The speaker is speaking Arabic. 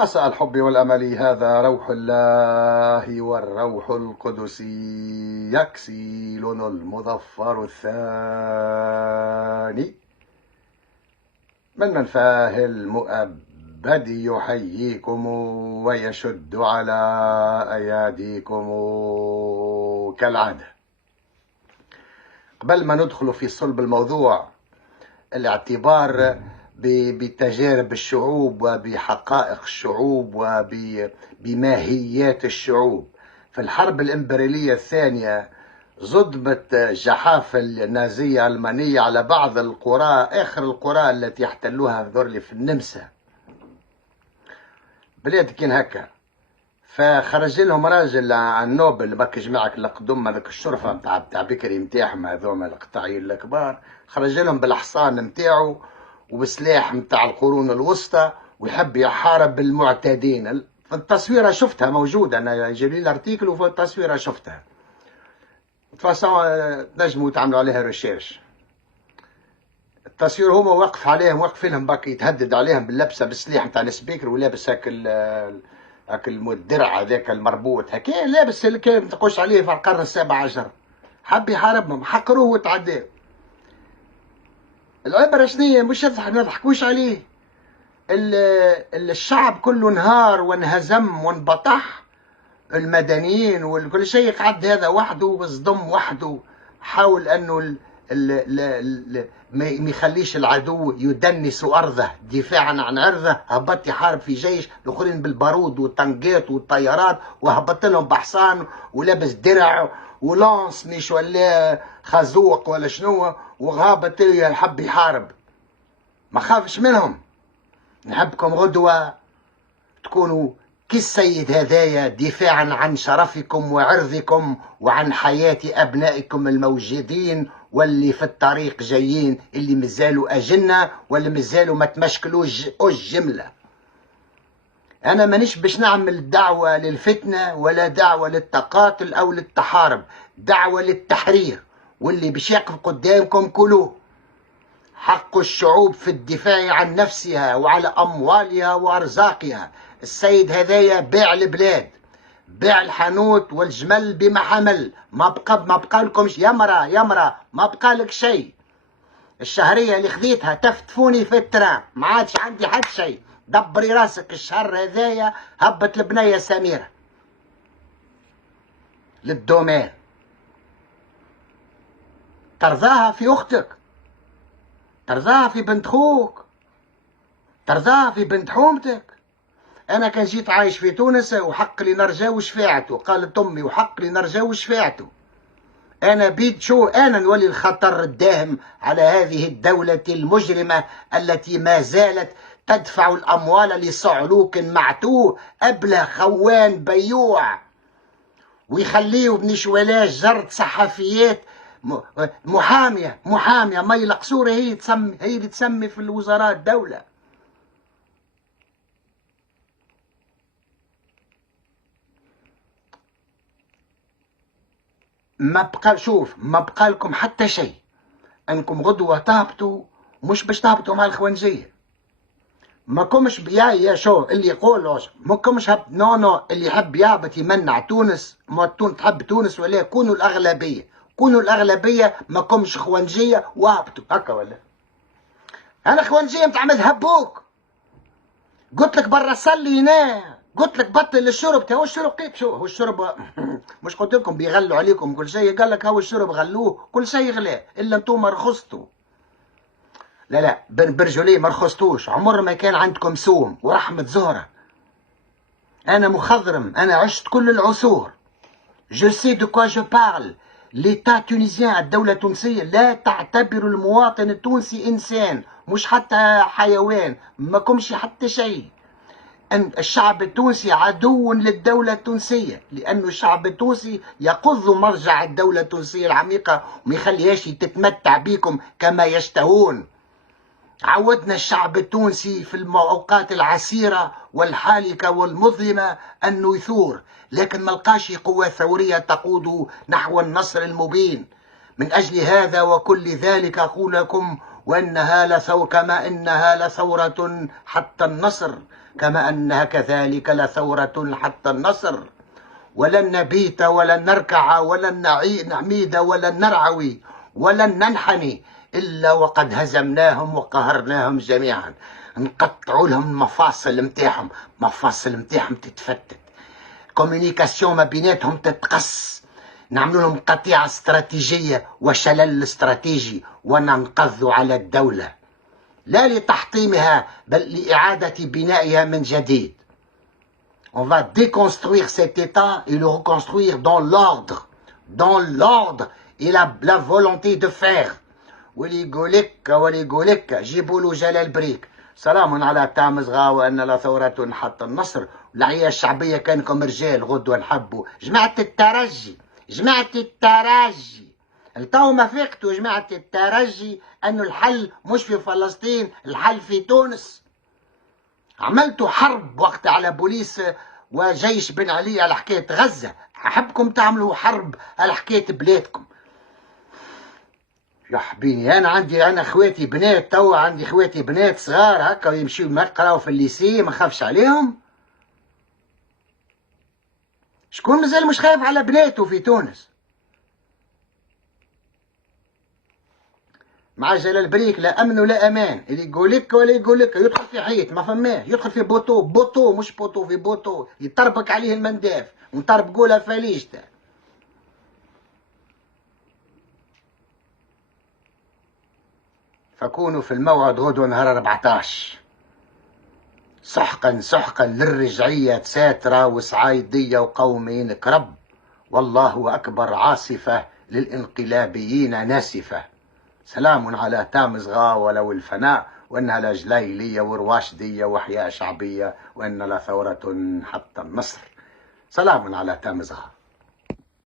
مساء الحب والأمل، هذا روح الله والروح القدس، يكسيل المظفر الثاني من منفاه المؤبد يحييكم ويشد على أياديكم كالعادة. قبل ما ندخل في صلب الموضوع، الاعتبار بتجارب الشعوب وبحقائق الشعوب وبماهيات الشعوب. في الحرب الإمبريالية الثانية صدمت جحافل النازية الألمانية على بعض القرى، آخر القرى التي احتلوها ذرلي في النمسا، بلاد كين هكا. فخرج لهم راجل عن نوبل، باك جماعك القدم هذاك الشرفه نتاع بكري نتاعهم هذوما القطاعيين الكبار، خرج لهم بالحصان نتاعو وبسلاح نتاع القرون الوسطى ويحب يحارب المعتدين. التصويره شفتها موجوده، انا جايب لي الارتيكل وفي التصويره شفتها. فاصون نجموا تعملوا عليها ريشيرش. التصوير هما واقف عليهم، واقف لهم باك يتهدد عليهم باللبسه بالسلاح نتاع السبيكر، ولابس هاك الدرع هذاك المربوط هكا، لابس اللي كان تقوش عليه في القرن ال17. حب يحاربهم، حقروه وتعداه. العبره شنية؟ مش ما نضحكوش عليه. الشعب كله انهار وانهزم وانبطح، المدنيين وكل شيء قعد هذا وحده وصدم وحده، حاول انه ما يخليش العدو يدنس ارضه دفاعا عن عرضه. هبط يحارب في جيش، الاخرين بالبارود والطنقات والطيارات، وهبط لهم بحصان ولابس درع ولانس مش ولا خازوق ولا شنو، وهابط يحب يحارب. ما خافش منهم. نحبكم غدوه تكونوا كالسيد هذايا دفاعا عن شرفكم وعرضكم وعن حياة أبنائكم الموجودين واللي في الطريق جايين، اللي مازالوا أجنة واللي مازالوا ما تمشكلوش الجملة. أنا مانيش باش نعمل دعوة للفتنة ولا دعوة للتقاتل أو للتحارب، دعوة للتحرير. واللي باش يقف قدامكم كلوه. حق الشعوب في الدفاع عن نفسها وعلى أموالها وأرزاقها. السيد هذايا باع البلاد، باع الحانوت والجمل بما حمل، ما بقى لكمش يا مرا ما بقى لك شيء. الشهريه اللي خذيتها تفتفوني في الترام، ما عادش عندي حد شيء. دبري راسك الشهر هذايا، هبط البنيه سميره للدومين. ترضاها في اختك، ترضاها في بنت خوك، ترضاها في بنت حومتك. انا كان جيت عايش في تونس وحق لي نرجع وشفاعته، قالت امي وحق لي نرجع وشفاعته. انا بيد شو انا نولي الخطر الداهم على هذه الدولة المجرمة التي ما زالت تدفع الاموال لصعلوك معتوه، ابله خوان بيوع، ويخليه ابن شولاش جرد صحفيات محامية مي القصورة، هي اللي تسمي في الوزارات الدولة. ما بقى لكم حتى شيء. انكم غدوه تهبطوا، مش باش تهبطوا مع الخوانجيه. ما كمش يا شو اللي يقول ما كمش نو اللي يحب يهبط يمنع تونس، ما تحب تونس ولا كونوا الاغلبيه، كونوا الاغلبيه، ما كمش خوانجيه وهبطوا هكا. ولا انا خوانجيه متاع مذهبوك، قلت لك برا صلي هنا، قلت لك بطل الشرب. هو الشرب كيف؟ شو هو الشرب؟ مش قلت لكم بيغلوا عليكم كل شيء؟ قال لك هو الشرب غلوه، كل شيء غلاه الا انتم رخصتوا. لا برجوليه ما رخصتوش، عمر ما كان عندكم سوم ورحمه زهره. انا مخضرم، انا عشت كل العصور. جو سي دو كوا جو بارل. ليتا تونيزيان، الدوله التونسيه لا تعتبر المواطن التونسي انسان، مش حتى حيوان، ما كمش حتى شيء. أن الشعب التونسي عدو للدولة التونسية، لأن الشعب التونسي يقض مرجع الدولة التونسية العميقة وما يخليهاش تتمتع بكم كما يشتهون. عودنا الشعب التونسي في الأوقات العسيرة والحالكة والمظلمة أنه يثور، لكن ما لقاش قوة ثورية تقود نحو النصر المبين. من أجل هذا وكل ذلك أقول لكم وإنها كما إنها لثورة حتى النصر، كما أنها كذلك لثورة حتى النصر. ولن نبيت ولن نركع ولن نعميد ولن نرعوي ولن ننحني إلا وقد هزمناهم وقهرناهم جميعا. نقطعوا لهم المفاصل متاعهم تتفتت، كوميونيكاسيون ما بيناتهم تتقص، نعملوا لهم قطيعة استراتيجية وشلل استراتيجي، وننقض على الدولة لا لتحطيمها بل لإعادة بنائها من جديد. On va déconstruire cet État et le reconstruire dans l'ordre et la volonté de faire. واللي يقولك جيبوا له جلال بريك. سلام على تامز غاوة أن لا ثورة حتى النصر. العية الشعبية كانكم رجال غدوة نحبوا. جماعة الترجي التو ما فقتوا جماعة الترجي أنه الحل مش في فلسطين، الحل في تونس. عملتوا حرب وقت على بوليس وجيش بن علي على حكاية غزة، أحبكم تعملوا حرب على حكاية بلادكم. يا حبيني أنا خواتي بنات، توا عندي خواتي بنات صغار هكا يمشيو يقراو في الليسي، ما خافش عليهم. شكون مازال مش خايف على بناته في تونس؟ مع جلال بريك لا امن ولا امان، اللي يقولك ولا يقولك يدخل في حيط ما فماه، يدخل في بوتو مش بوتو، في بوتو يطربك عليه المنداف ونطربقوا له فليشته. فكونوا في الموعد غدوة نهار 14. سحقا للرجعية ساترة وصعايدية وقومين كرب، والله أكبر عاصفة للانقلابيين ناسفة. سلام على تامز غاولة والفناء، وإنها لا جليلية ورواشدية وحياة شعبية، وإن لا ثورة حتى النصر. سلام على تامز غاولة.